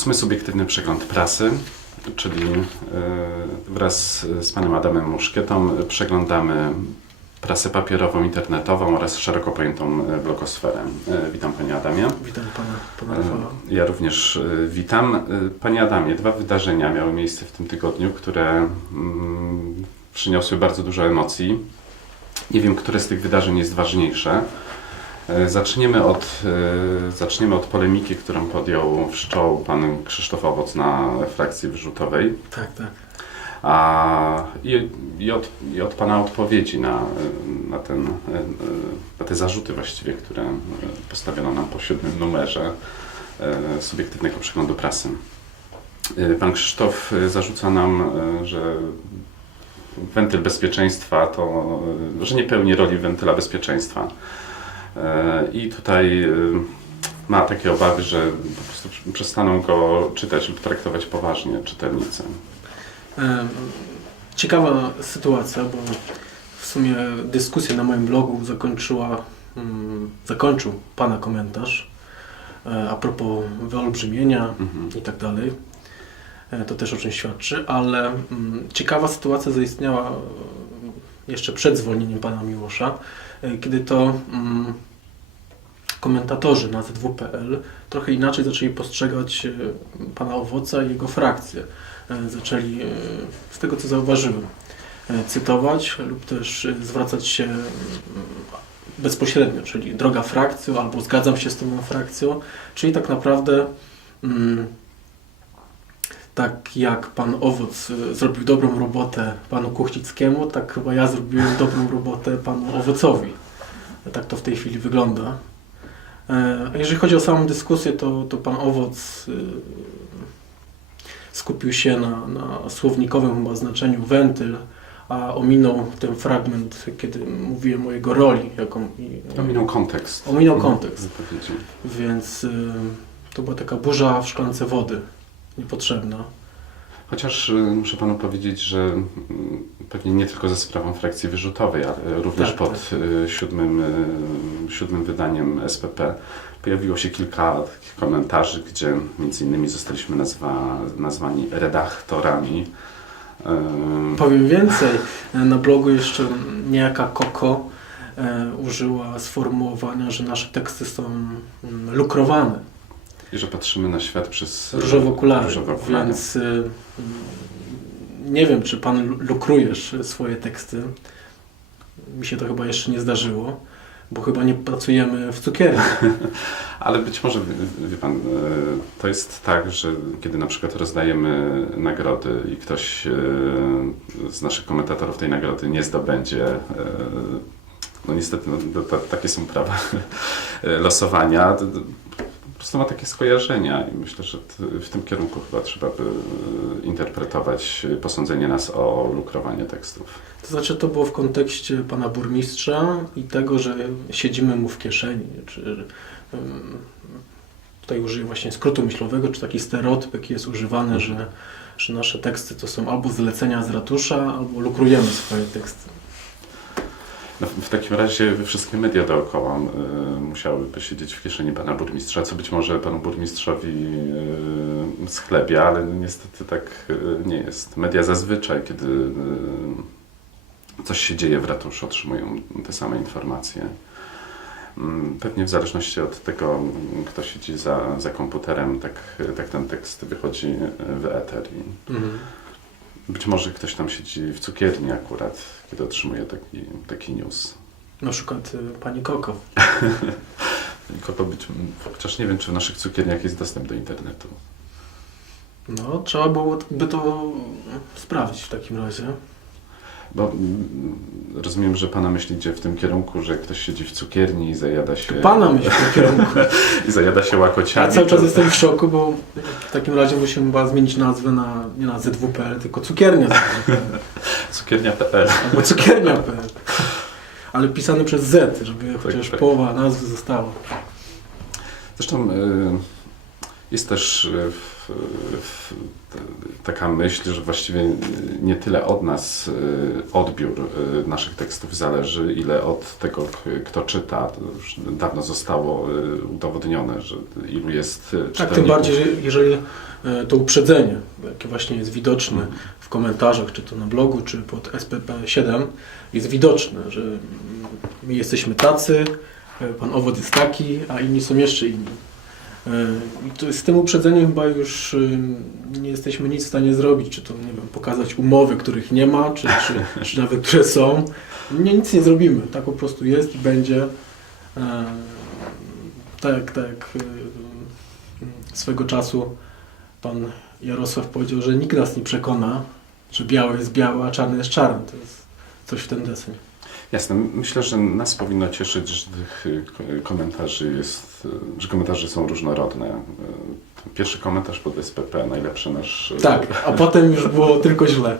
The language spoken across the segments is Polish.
ósmy subiektywny przegląd prasy, czyli e, wraz z panem Adamem Muszkietą przeglądamy prasę papierową, internetową oraz szeroko pojętą e, blogosferę. E, Witam panie Adamie. Witam pana, pana Ja również witam. Panie Adamie, dwa wydarzenia miały miejsce w tym tygodniu, które mm, przyniosły bardzo dużo emocji. Nie wiem, które z tych wydarzeń jest ważniejsze. E, Zaczniemy od, e, zaczniemy od polemiki, którą podjął wszczął pan Krzysztof Owoc na frakcji wyrzutowej, Tak, tak. a i, i, od, i od pana odpowiedzi na, na, ten, na te zarzuty właściwie, które postawiono nam po siódmym numerze e, subiektywnego przeglądu prasy. Pan Krzysztof zarzuca nam, że wentyl bezpieczeństwa to, że nie pełni roli wentyla bezpieczeństwa. E, I tutaj e, ma takie obawy, że po prostu przestaną go czytać lub traktować poważnie czytelnicy. Em, Ciekawa sytuacja, bo w sumie dyskusję na moim blogu zakończyła, mm, zakończył pana komentarz e, a propos wyolbrzymienia Mhm. i tak dalej. E, To też o czym świadczy, ale mm, ciekawa sytuacja zaistniała e, jeszcze przed zwolnieniem pana Miłosza, e, kiedy to mm, komentatorzy na ZW.pl trochę inaczej zaczęli postrzegać e, pana Owoca i jego frakcję. E, Zaczęli, e, z tego co zauważyłem, e, cytować lub też e, zwracać się mm, bezpośrednio, czyli droga frakcjo, albo zgadzam się z tą frakcją, czyli tak naprawdę mm, tak jak pan Owoc e, zrobił dobrą robotę panu Kuchcickiemu, tak chyba ja zrobiłem dobrą robotę panu Owocowi. Tak to w tej chwili wygląda. E, A jeżeli chodzi o samą dyskusję, to, to pan Owoc y, skupił się na, na słownikowym znaczeniu wentyl, a ominął ten fragment, kiedy mówiłem o jego roli. Jaką, Ominął kontekst. Ominął kontekst. Wypowiedzi. Więc to była taka burza w szklance wody. Niepotrzebna. Chociaż y, muszę panu powiedzieć, że mm, pewnie nie tylko ze sprawą frakcji wyrzutowej, ale również Tak, pod y, siódmym, y, siódmym wydaniem SPP pojawiło się kilka takich komentarzy, gdzie między innymi zostaliśmy nazwa, nazwani redaktorami. Powiem więcej. Na blogu jeszcze niejaka Koko użyła sformułowania, że nasze teksty są mm, lukrowane. I że patrzymy na świat przez różowe okulary, różowe okulary. więc y, nie wiem, czy pan lu- lukrujesz swoje teksty. Mi się to chyba jeszcze nie zdarzyło, bo chyba nie pracujemy w cukierni. Ale być może, wie, pan, e, to jest tak, że kiedy na przykład rozdajemy nagrody i ktoś e, z naszych komentatorów tej nagrody nie zdobędzie, e, no niestety no, to, to, takie są prawa losowania, prostu ma takie skojarzenia i myślę, że w tym kierunku chyba trzeba by e, interpretować posądzenie nas o lukrowanie tekstów. To znaczy, to było w kontekście pana burmistrza i tego, że siedzimy mu w kieszeni, czy tutaj użyję właśnie skrótu myślowego, czy taki stereotyp, jest używany, że, że nasze teksty to są albo zlecenia z ratusza, albo lukrujemy swoje teksty. No, w- takim razie wszystkie media dookoła y, musiałyby siedzieć w kieszeni pana burmistrza, co być może panu burmistrzowi y, schlebia, ale niestety tak y, nie jest. Media zazwyczaj, kiedy y, coś się dzieje w ratuszu, otrzymują te same informacje. Mm, Pewnie w zależności od tego, kto siedzi za, za komputerem, tak, tak ten tekst wychodzi w eter. I Mhm. Być może ktoś tam siedzi w cukierni akurat, kiedy otrzymuje taki, taki news. Na przykład y, pani Koko. Kogo być, chociaż nie wiem, czy w naszych cukierniach jest dostęp do internetu. No, trzeba byłoby to sprawdzić w takim razie. Bo mm, rozumiem, że Pana myśli idzie w tym kierunku, że ktoś siedzi w cukierni i zajada się, Pana myśl w tym kierunku. i zajada się Ja łakociami. cały czas to- jestem w szoku, bo w takim razie musimy chyba zmienić nazwę na, nie na ZWPL, tylko cukiernia. Cukiernia.pl Albo cukiernia.pl. Ale pisany przez Z, żeby chociaż tak. połowa nazwy została. Zresztą y, Jest też e, w, w, taka myśl, że właściwie nie tyle od nas e, odbiór e, naszych tekstów zależy, ile od tego, kto czyta. To już dawno zostało e, udowodnione, że ilu jest Tak, tym bardziej, że- jeżeli to uprzedzenie, jakie właśnie jest widoczne Mhm. w komentarzach, czy to na blogu, czy pod SPP7, jest widoczne, że mm, my jesteśmy tacy, pan owoc jest taki, a inni są jeszcze inni. E, z tym uprzedzeniem chyba już y, nie jesteśmy nic w stanie zrobić, czy to, nie wiem, pokazać umowy, których nie ma, czy, czy, czy nawet które są. Nie, nic nie zrobimy, tak po prostu jest i będzie. E, tak, tak. y, swego czasu pan Jarosław powiedział, że nikt nas nie przekona, że białe jest białe, a czarne jest czarne. To jest coś w ten deseń. Jasne. Myślę, że nas powinno cieszyć, że tych y, ko- komentarzy jest, y, że komentarze są różnorodne. Y, Pierwszy komentarz pod SPP, najlepszy nasz. Tak, a potem już było tylko źle.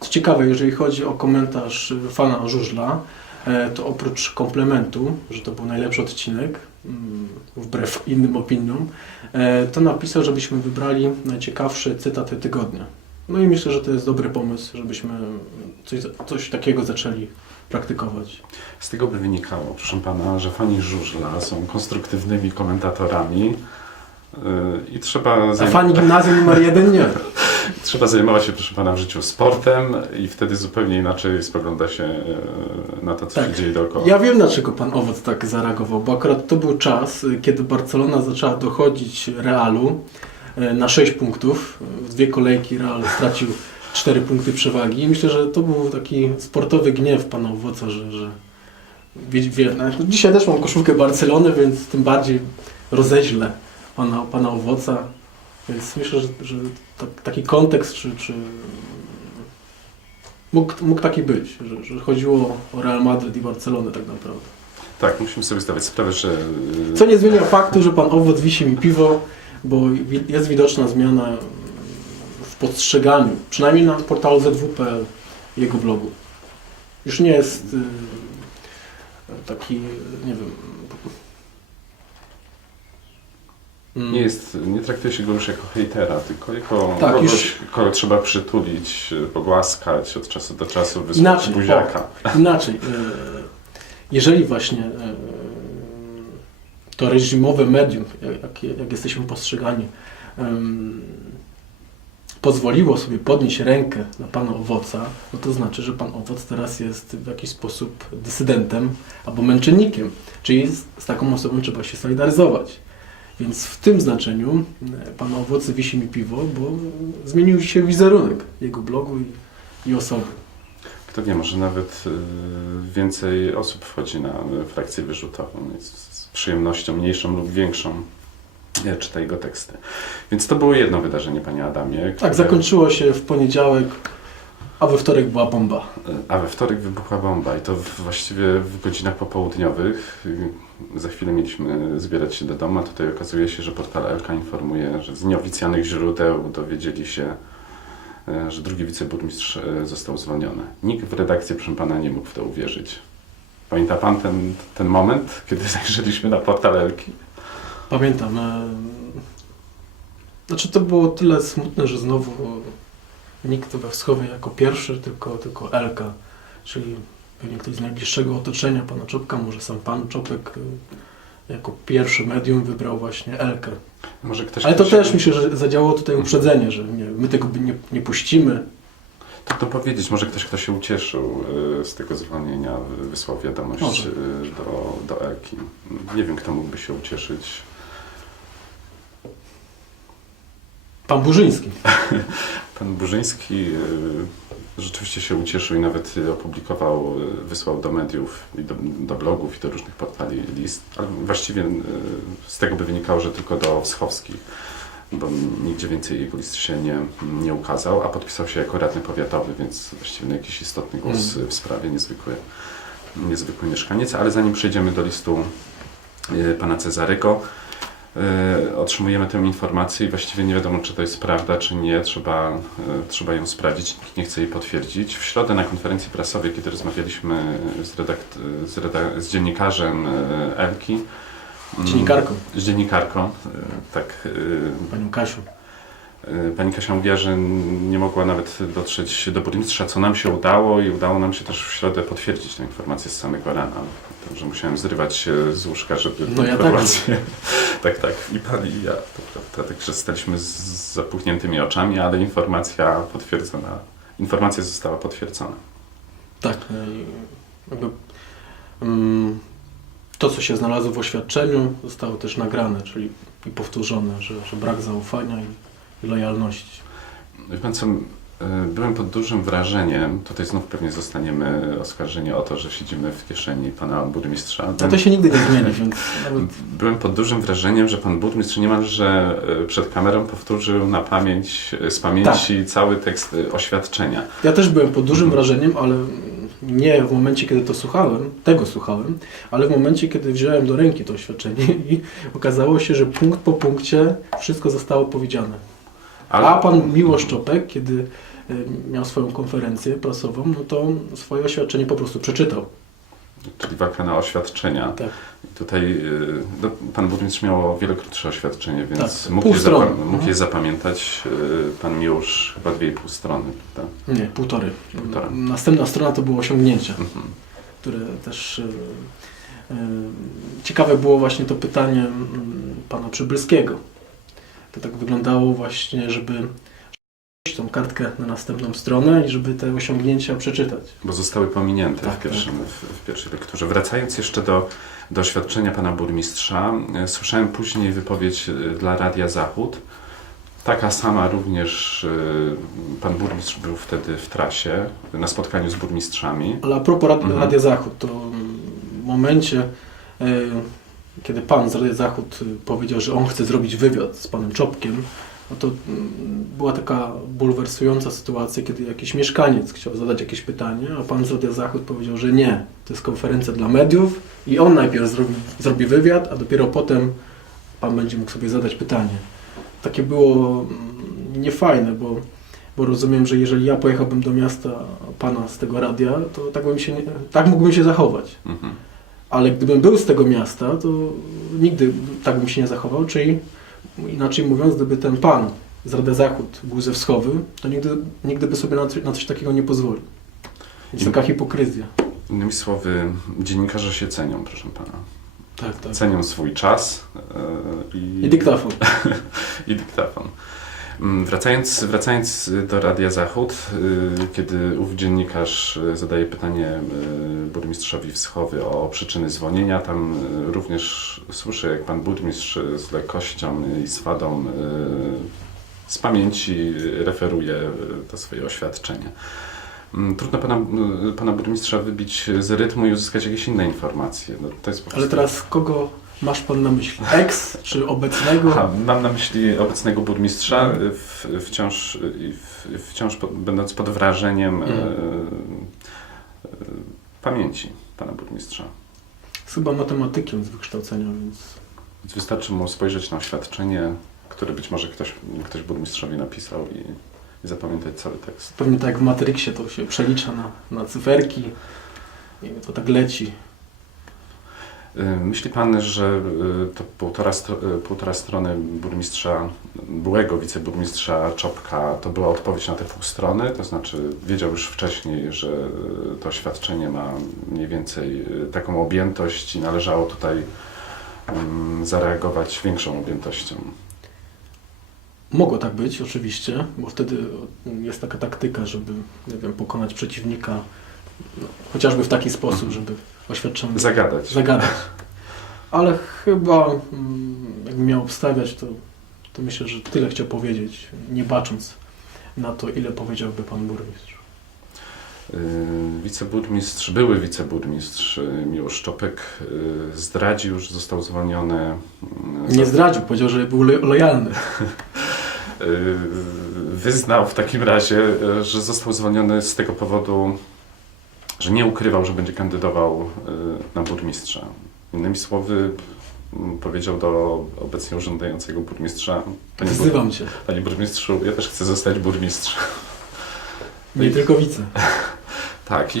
Co ciekawe, jeżeli chodzi o komentarz fana Żużla, e, to oprócz komplementu, że to był najlepszy odcinek, mm, wbrew innym opiniom, e, to napisał, żebyśmy wybrali najciekawsze cytaty tygodnia. No i myślę, że to jest dobry pomysł, żebyśmy coś, coś takiego zaczęli praktykować. Z tego by wynikało, proszę pana, że fani żużla są konstruktywnymi komentatorami y, i trzeba, A zajm- fani gimnazjum numer jeden nie. trzeba zajmować się, proszę pana, w życiu sportem i wtedy zupełnie inaczej spogląda się y, na to, co Tak. się dzieje dookoła. Ja wiem, dlaczego pan Owoc tak zareagował, bo akurat to był czas, y, kiedy Barcelona zaczęła dochodzić Realu na 6 punktów. W dwie kolejki Real stracił 4 punkty przewagi i myślę, że to był taki sportowy gniew pana Owoca, że, że wie, wie, no, dzisiaj też mam koszulkę Barcelony, więc tym bardziej rozeźlę pana, pana Owoca. Więc myślę, że, że tak, taki kontekst, czy, czy mógł, mógł taki być, że, że chodziło o Real Madrid i Barcelonę tak naprawdę. Tak, musimy sobie zdawać sprawę, że Co nie zmienia faktu, że pan Owoc wisi mi piwo, bo jest widoczna zmiana w postrzeganiu, przynajmniej na portalu ZWP.pl jego blogu. Już nie jest y, taki, nie wiem... mm, nie jest, nie traktuje się go już jako hejtera, tylko jako Tak, kogoś, już- kogo trzeba przytulić, y, pogłaskać, od czasu do czasu wysłać Inaczej, buziaka. Inaczej, e, jeżeli właśnie to reżimowe medium, jak, jak, jesteśmy postrzegani, pozwoliło sobie podnieść rękę na pana Owoca, no to znaczy, że pan Owoc teraz jest w jakiś sposób dysydentem albo męczennikiem, czyli z, z taką osobą trzeba się solidaryzować. Więc w tym znaczeniu e, pan Owoc wisi mi piwo, bo zmienił się wizerunek jego blogu i, i osoby. Kto wie, może nawet y, więcej osób wchodzi na frakcję wyrzutową, więc z przyjemnością mniejszą lub większą y, czyta jego teksty. Więc to było jedno wydarzenie, panie Adamie. Tak, które- zakończyło się w poniedziałek, a we wtorek była bomba. A we wtorek wybuchła bomba i to właściwie w godzinach popołudniowych. Za chwilę mieliśmy zbierać się do domu, a tutaj okazuje się, że portal Elka informuje, że z nieoficjalnych źródeł dowiedzieli się, y, że drugi wiceburmistrz y, został zwolniony. Nikt w redakcji, proszę pana, nie mógł w to uwierzyć. Pamięta pan ten, ten moment, kiedy zajrzeliśmy na portal Elki? Pamiętam. E, znaczy to było tyle smutne, że znowu nikt we Wschowie jako pierwszy, tylko, tylko Elka, czyli pewnie ktoś z najbliższego otoczenia pana Czopka, może sam pan Czopek e, jako pierwszy medium wybrał właśnie Elkę. Może ktoś Ale to też myślę, że zadziałało tutaj uprzedzenie, że nie, my tego nie, nie puścimy. Trudno powiedzieć, może ktoś, kto się ucieszył y, z tego zwolnienia, wysłał wiadomość Może. do, do Elki. Nie wiem, kto mógłby się ucieszyć. Pan Burzyński. Pan Burzyński y, rzeczywiście się ucieszył i nawet y, opublikował, y, wysłał do mediów i do, do blogów i do różnych portali list, ale właściwie z tego by wynikało, że tylko do wschowskich, bo nigdzie więcej jego list się nie, nie ukazał, a podpisał się jako radny powiatowy, więc właściwie na jakiś istotny głos Mm. w sprawie niezwykły, niezwykły mieszkaniec. Ale zanim przejdziemy do listu pana Cezarego, otrzymujemy tę informację i właściwie nie wiadomo, czy to jest prawda, czy nie. Trzeba, y, trzeba ją sprawdzić. Nikt nie chce jej potwierdzić. W środę na konferencji prasowej, kiedy rozmawialiśmy z, redakt- z, reda- z dziennikarzem y, Elki, mm, Dziennikarką, z dziennikarką, tak, panią Kasią. Y, pani Kasia mówiła, że nie mogła nawet dotrzeć do burmistrza, co nam się udało i udało nam się też w środę potwierdzić tę informację z samego rana. Także musiałem zrywać się z łóżka, żeby No ja tak. informację... Tak, tak, i pan i ja, to prawda, także staliśmy z zapuchniętymi oczami, ale informacja potwierdzona, informacja została potwierdzona. Tak. no Jakby, mm, to, co się znalazło w oświadczeniu, zostało też nagrane, czyli i powtórzone, że, że brak zaufania i lojalności. Wie pan co, y, byłem pod dużym wrażeniem, tutaj znów pewnie zostaniemy oskarżeni o to, że siedzimy w kieszeni pana burmistrza. A Byłem, to się nigdy nie zmieni, więc nawet byłem pod dużym wrażeniem, że pan burmistrz niemalże y, przed kamerą powtórzył na pamięć, y, z pamięci Tak. cały tekst oświadczenia. Ja też byłem pod dużym wrażeniem, ale nie w momencie, kiedy to słuchałem, tego słuchałem, ale w momencie, kiedy wziąłem do ręki to oświadczenie i okazało się, że punkt po punkcie wszystko zostało powiedziane. A pan Miłosz Czopek, kiedy y, miał swoją konferencję prasową, no to swoje oświadczenie po prostu przeczytał. Czyli walka na oświadczenia. Tak. Tutaj y, no, pan burmistrz miał o wiele krótsze oświadczenie, więc Tak, mógł, je, zapam- mógł Mhm. je zapamiętać. y, Pan Miłosz chyba dwie i pół strony. Prawda? Nie, półtorej. Półtora. Następna strona to było osiągnięcie, Mhm. które też... Ciekawe było właśnie to pytanie mm, pana Przybylskiego. To tak wyglądało właśnie, żeby tą kartkę na następną stronę i żeby te osiągnięcia przeczytać. Bo zostały pominięte Tak, w, pierwszym, w, w pierwszej lekturze. Wracając jeszcze do doświadczenia pana burmistrza, e, słyszałem później wypowiedź e, dla Radia Zachód. Taka sama również e, pan burmistrz był wtedy w trasie, na spotkaniu z burmistrzami. Ale a propos Rad Mhm. Radia Zachód, to w momencie, kiedy pan z Radia Zachód y, powiedział, że on chce zrobić wywiad z panem Czopkiem, no to mm, była taka bulwersująca sytuacja, kiedy jakiś mieszkaniec chciał zadać jakieś pytanie, a pan z Radia Zachód powiedział, że nie, to jest konferencja dla mediów i on najpierw zrobi, zrobi wywiad, a dopiero potem pan będzie mógł sobie zadać pytanie. Takie było mm, niefajne, bo bo rozumiem, że jeżeli ja pojechałbym do miasta pana z tego radia, to tak, bym się tak mógłbym się zachować. Mhm. Ale gdybym był z tego miasta, to nigdy tak bym się nie zachował, czyli inaczej mówiąc, gdyby ten pan z Radia Zachód był ze wschowy, to nigdy, nigdy by sobie na, coś- na coś takiego nie pozwolił. I- taka hipokryzja. Innymi słowy, dziennikarze się cenią, proszę pana. Tak, tak. Cenią swój czas e, i, I dyktafon. i dyktafon. Mm, Wracając, wracając do Radia Zachód, y, kiedy ów dziennikarz y, zadaje pytanie y, burmistrzowi Wschowy o przyczyny zwolnienia, tam również słyszę, jak pan burmistrz z lekkością i swadą z pamięci referuje to swoje oświadczenie. Mm, Trudno pana, pana burmistrza wybić z rytmu i uzyskać jakieś inne informacje. No, to jest po Ale teraz kogo masz pan na myśli? Ex czy obecnego? Aha, mam na myśli obecnego burmistrza, w, wciąż, i w, wciąż pod, będąc pod wrażeniem e, Mm. e, pamięci pana burmistrza. Jest chyba matematykiem z wykształcenia, więc Więc wystarczy mu spojrzeć na oświadczenie, które być może ktoś, ktoś burmistrzowi napisał i, i zapamiętać cały tekst. Pewnie tak jak w Matrixie to się przelicza na, na cyferki i to tak leci. E, Myśli pan, że e, to półtora, e, półtora strony burmistrza, byłego wiceburmistrza Czopka, to była odpowiedź na te pół strony? To znaczy wiedział już wcześniej, że to oświadczenie ma mniej więcej taką objętość i należało tutaj mm, zareagować większą objętością. Mogło tak być, oczywiście, bo wtedy jest taka taktyka, żeby nie wiem, pokonać przeciwnika no, chociażby w taki sposób, żeby oświadczenie Zagadać. zagadać. Ale chyba, mm, jakbym miał obstawiać, to, to myślę, że tyle chciał powiedzieć, nie bacząc na to, ile powiedziałby pan burmistrz. Y, Wiceburmistrz, były wiceburmistrz y, Miłosz Czopek y, zdradził, że został zwolniony. y, Nie zdradził, powiedział, że był lo- lojalny. Wyznał w takim razie, że został zwolniony z tego powodu, że nie ukrywał, że będzie kandydował y, na burmistrza. Innymi słowy, powiedział do obecnie urzędującego burmistrza: Panie, Wzywam cię. panie burmistrzu, ja też chcę zostać burmistrzem. Nie tylko wice. Tak, i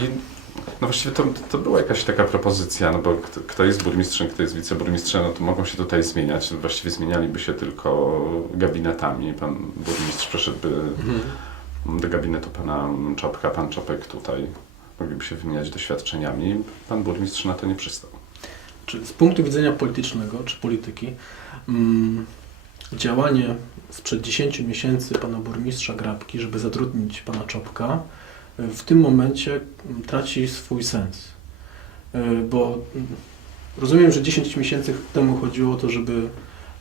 No właściwie to, to była jakaś taka propozycja, no bo kto, kto jest burmistrzem, kto jest wiceburmistrzem, no to mogą się tutaj zmieniać. Właściwie zmienialiby się tylko gabinetami. Pan burmistrz przeszedłby do gabinetu pana Czopka, pan Czopek tutaj. Mogliby się wymieniać doświadczeniami. Pan burmistrz na to nie przystał. Czy z punktu widzenia politycznego czy polityki mm, działanie sprzed 10 miesięcy pana burmistrza Grabki, żeby zatrudnić pana Czopka, y, w tym momencie mm, traci swój sens. Y, Bo mm, rozumiem, że 10 miesięcy temu chodziło o to, żeby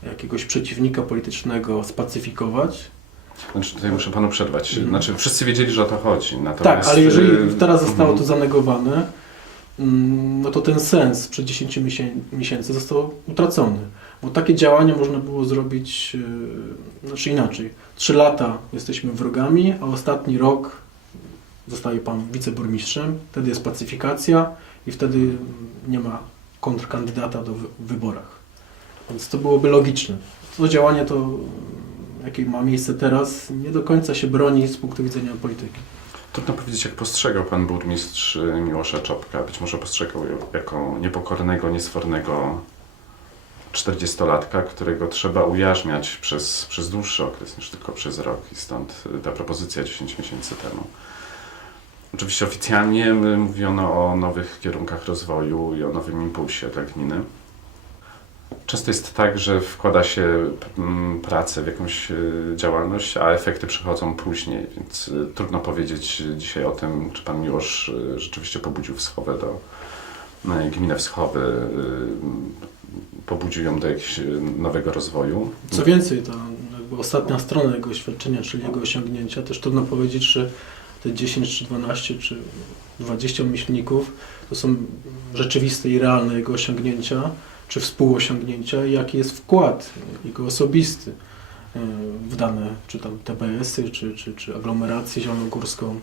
jakiegoś przeciwnika politycznego spacyfikować. Znaczy, tutaj muszę panu przerwać. Znaczy, wszyscy wiedzieli, że o to chodzi. Tak, Natomiast, ale jeżeli y, teraz zostało mhm. to zanegowane, mm, no to ten sens przed 10 miesię- miesięcy został utracony. Bo takie działania można było zrobić yy, znaczy inaczej. Trzy lata jesteśmy wrogami, a ostatni rok zostaje pan wiceburmistrzem, wtedy jest pacyfikacja i wtedy nie ma kontrkandydata do wy- wyborach. Więc to byłoby logiczne. To działanie to, mm, jakie ma miejsce teraz, nie do końca się broni z punktu widzenia polityki. Trudno powiedzieć, jak postrzegał pan burmistrz y, Miłosza Czopka. Być może postrzegał jako niepokornego, niesfornego 40-latka, którego trzeba ujarzmiać przez, przez dłuższy okres niż tylko przez rok. I stąd y, ta propozycja 10 miesięcy temu. Oczywiście oficjalnie mówiono o nowych kierunkach rozwoju i o nowym impulsie dla gminy. Często jest tak, że wkłada się mm, pracę w jakąś y, działalność, a efekty przychodzą później, więc y, trudno powiedzieć dzisiaj o tym, czy pan Miłosz y, rzeczywiście pobudził Wschowę do gminę Wschowy, pobudził ją do jakiegoś nowego rozwoju. Co więcej, ta ostatnia strona jego oświadczenia, czyli jego osiągnięcia, też trudno powiedzieć, że te 10 czy 12 czy 20 myślników to są rzeczywiste i realne jego osiągnięcia, czy współosiągnięcia, jaki jest wkład jego osobisty e, w dane, czy tam TBS-y, czy, czy, czy aglomerację zielonogórską.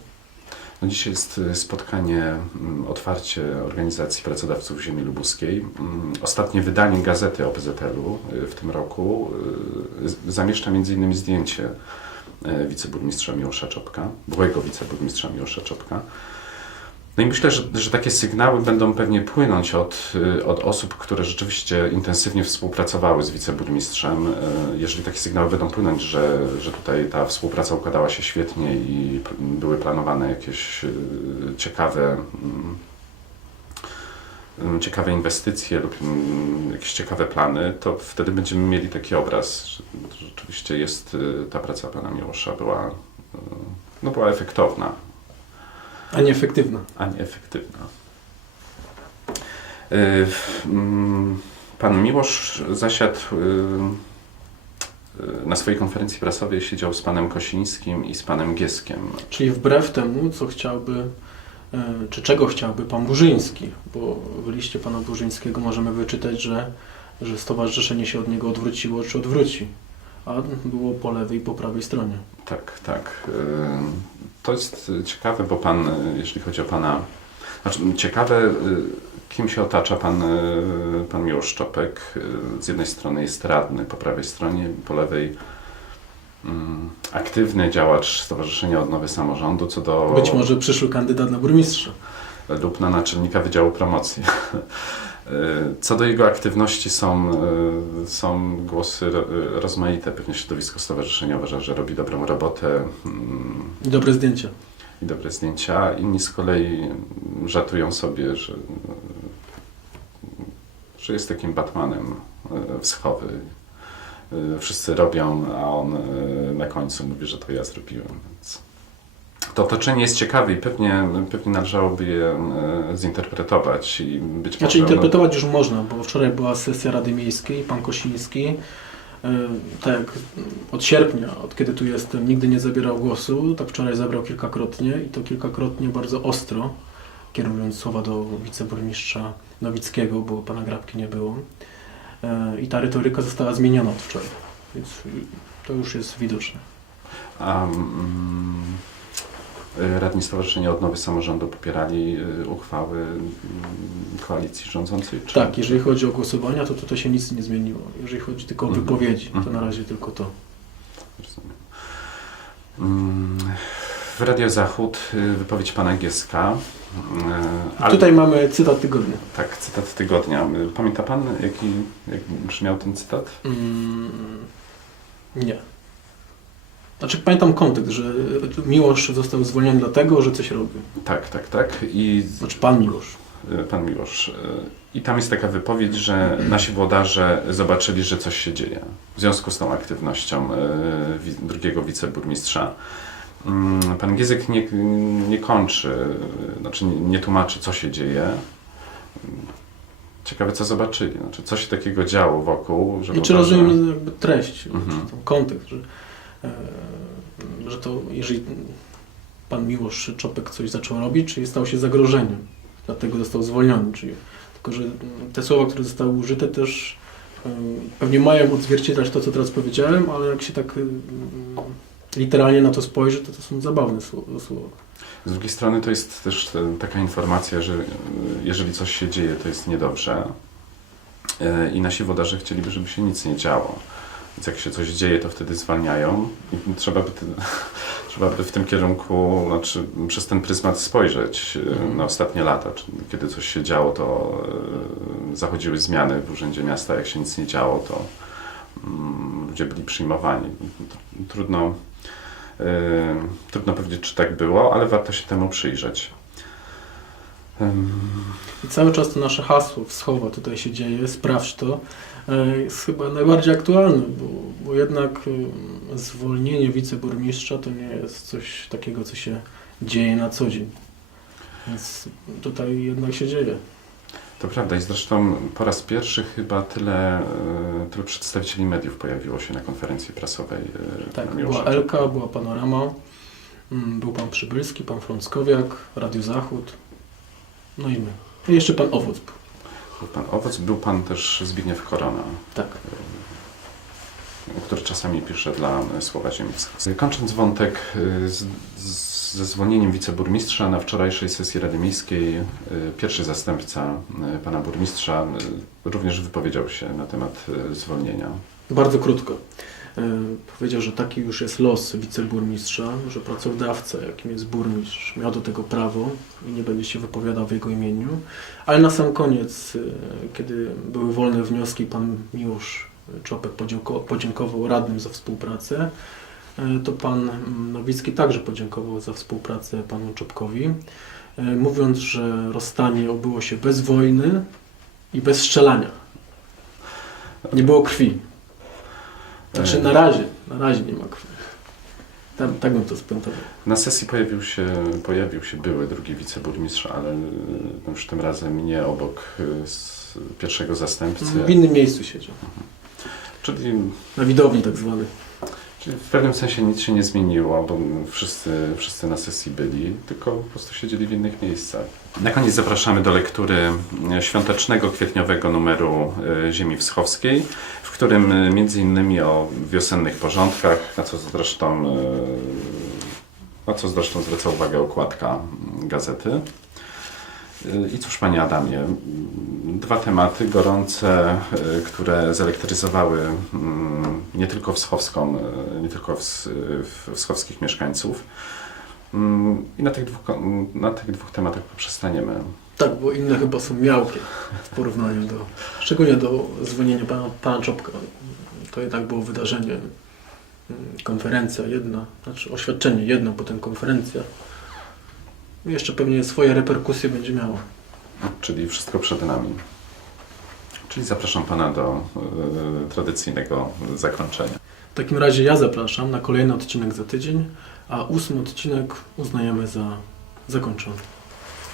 No dzisiaj jest y, spotkanie, mm, otwarcie organizacji pracodawców ziemi lubuskiej. Mm, Ostatnie wydanie gazety OBZL-u y, w tym roku zamieszcza m.in. zdjęcie wiceburmistrza Miłosza Czopka, byłego wiceburmistrza Miłosza Czopka. No i myślę, że, że takie sygnały będą pewnie płynąć od, y, od osób, które rzeczywiście intensywnie współpracowały z wiceburmistrzem. Y, Jeżeli takie sygnały będą płynąć, że, że tutaj ta współpraca układała się świetnie i były planowane jakieś y, ciekawe, mm, ciekawe inwestycje lub mm, jakieś ciekawe plany, to wtedy będziemy mieli taki obraz, rzeczywiście jest ta praca pana Miłosza była, no była efektowna A nie efektywna. a nie efektywna. Y, mm, Pan Miłosz zasiadł y, y, na swojej konferencji prasowej, siedział z panem Kosińskim i z panem Gieskiem. Czyli wbrew temu, co chciałby, czy czego chciałby pan Burzyński, bo w liście pana Burzyńskiego możemy wyczytać, że, że stowarzyszenie się od niego odwróciło, czy odwróci, a było po lewej i po prawej stronie. Tak, tak. To jest ciekawe, bo pan, y, jeśli chodzi o pana, znaczy ciekawe, y, kim się otacza pan, pan Miłosz Szczopek. Z jednej strony jest radny, po prawej stronie, po lewej mm, aktywny działacz Stowarzyszenia Odnowy Samorządu, co do... Być może przyszły kandydat na burmistrza. lub na naczelnika Wydziału Promocji. Co do jego aktywności są, y, są głosy ro- rozmaite. Pewnie środowisko stowarzyszeniowe uważa, że robi dobrą robotę mm, I dobre zdjęcia. i dobre zdjęcia. Inni z kolei żartują sobie, że, że jest takim Batmanem y, wschowy. Y, Wszyscy robią, a on na końcu mówi, że to ja zrobiłem. Więc to otoczenie jest ciekawe i pewnie, pewnie należałoby je e, zinterpretować i być Znaczy może... interpretować już można, bo wczoraj była sesja Rady Miejskiej, pan Kosiński, e, tak od sierpnia, od kiedy tu jestem, nigdy nie zabierał głosu, tak wczoraj zabrał kilkakrotnie i to kilkakrotnie bardzo ostro, kierując słowa do wiceburmistrza Nowickiego, bo pana Grabki nie było. E, I ta retoryka została zmieniona od wczoraj, więc to już jest widoczne. Y, radni Stowarzyszenia Odnowy Samorządu popierali y, uchwały mm, koalicji rządzącej? Czy... Tak, jeżeli chodzi o głosowania, to tutaj się nic nie zmieniło. Jeżeli chodzi tylko o Mhm. wypowiedzi, to Mhm. na razie tylko to. Rozumiem. Mm, w Radio Zachód y, wypowiedź pana Gieska. y, ale- Tutaj mamy cytat tygodnia. Tak, cytat tygodnia. Y, Pamięta pan, jaki, jak brzmiał ten cytat? Mm, nie. Znaczy pamiętam kontekst, że Miłosz został zwolniony dlatego, że coś robił. Tak, tak, tak. I Znaczy pan Miłosz. y, pan Miłosz. y, I tam jest taka wypowiedź, że nasi włodarze zobaczyli, że coś się dzieje w związku z tą aktywnością drugiego wiceburmistrza. Mm, Pan Giezek nie, nie kończy, znaczy nie, tłumaczy, co się dzieje. Ciekawe, co zobaczyli. Znaczy, co się takiego działo wokół, że I czy rozumiem jakby treść, Mhm. kontekst, że, e, że to jeżeli pan Miłosz Czopek coś zaczął robić, czyli stał się zagrożeniem, dlatego został zwolniony. Czyli, tylko, że te słowa, które zostały użyte też e, pewnie mają odzwierciedlać to, co teraz powiedziałem, ale jak się tak e, literalnie na to spojrzy, to to są zabawne sło- słowa. Z drugiej strony to jest też e, taka informacja, że e, jeżeli coś się dzieje, to jest niedobrze E, i nasi wodarze chcieliby, żeby się nic nie działo. Więc jak się coś dzieje, to wtedy zwalniają i trzeba by, trzeba by w tym kierunku, znaczy przez ten pryzmat spojrzeć Mhm. na ostatnie lata. Kiedy coś się działo, to e, zachodziły zmiany w Urzędzie Miasta, jak się nic nie działo, to mm, ludzie byli przyjmowani. Trudno, e, trudno powiedzieć, czy tak było, ale warto się temu przyjrzeć. I cały czas to nasze hasło wschowa tutaj się dzieje, sprawdź to, jest chyba najbardziej aktualne, bo, bo jednak e, zwolnienie wiceburmistrza to nie jest coś takiego, co się dzieje na co dzień. Więc tutaj jednak się dzieje. To prawda i zresztą po raz pierwszy chyba tyle, e, tylu przedstawicieli mediów pojawiło się na konferencji prasowej. e, Tak, była Elka, była Panorama, mm, był pan Przybylski, pan Frąckowiak, Radio Zachód, no i my. I jeszcze pan Owoc był. Pan Owoc, był pan też Zbigniew Korona, Tak. który czasami pisze dla e, Słowa Ziemskiego. Kończąc wątek e, z, z, ze zwolnieniem wiceburmistrza na wczorajszej sesji Rady Miejskiej, pierwszy zastępca pana burmistrza również wypowiedział się na temat zwolnienia. Bardzo krótko. E, Powiedział, że taki już jest los wiceburmistrza, że pracodawca, jakim jest burmistrz, miał do tego prawo i nie będzie się wypowiadał w jego imieniu. Ale na sam koniec, e, kiedy były wolne wnioski, pan Miłosz Czopek podzięko- podziękował radnym za współpracę. E, To pan Nowicki także podziękował za współpracę panu Czopkowi, mówiąc, że rozstanie obyło się bez wojny i bez strzelania. Nie było krwi. Znaczy na razie, na razie nie ma krwi. Tam, tak bym to spuentował. Na sesji pojawił się, pojawił się były drugi wiceburmistrz, ale y, już tym razem nie obok z pierwszego zastępcy. W innym miejscu siedział. Czyli, Na widowni tak zwanej. czyli w pewnym sensie nic się nie zmieniło, bo wszyscy, wszyscy na sesji byli, tylko po prostu siedzieli w innych miejscach. Na koniec zapraszamy do lektury świątecznego, kwietniowego numeru Ziemi Wschowskiej, którym między innymi o wiosennych porządkach, na co zresztą, y, na co zresztą zwraca uwagę okładka gazety. Y, I cóż, Panie Adamie, dwa tematy gorące, które zelektryzowały mm, nie tylko wschowską, nie tylko wschowskich mieszkańców. Mm, I na tych dwóch, na tych dwóch tematach poprzestaniemy. Tak, bo inne chyba są miałkie w porównaniu do, szczególnie do zwolnienia pana, pana Czopka. To jednak było wydarzenie, mm, konferencja jedna, znaczy oświadczenie jedno, potem konferencja. Jeszcze pewnie swoje reperkusje będzie miało. Czyli wszystko przed nami. Czyli zapraszam Pana do y, tradycyjnego zakończenia. W takim razie ja zapraszam na kolejny odcinek za tydzień, a ósmy odcinek uznajemy za zakończony.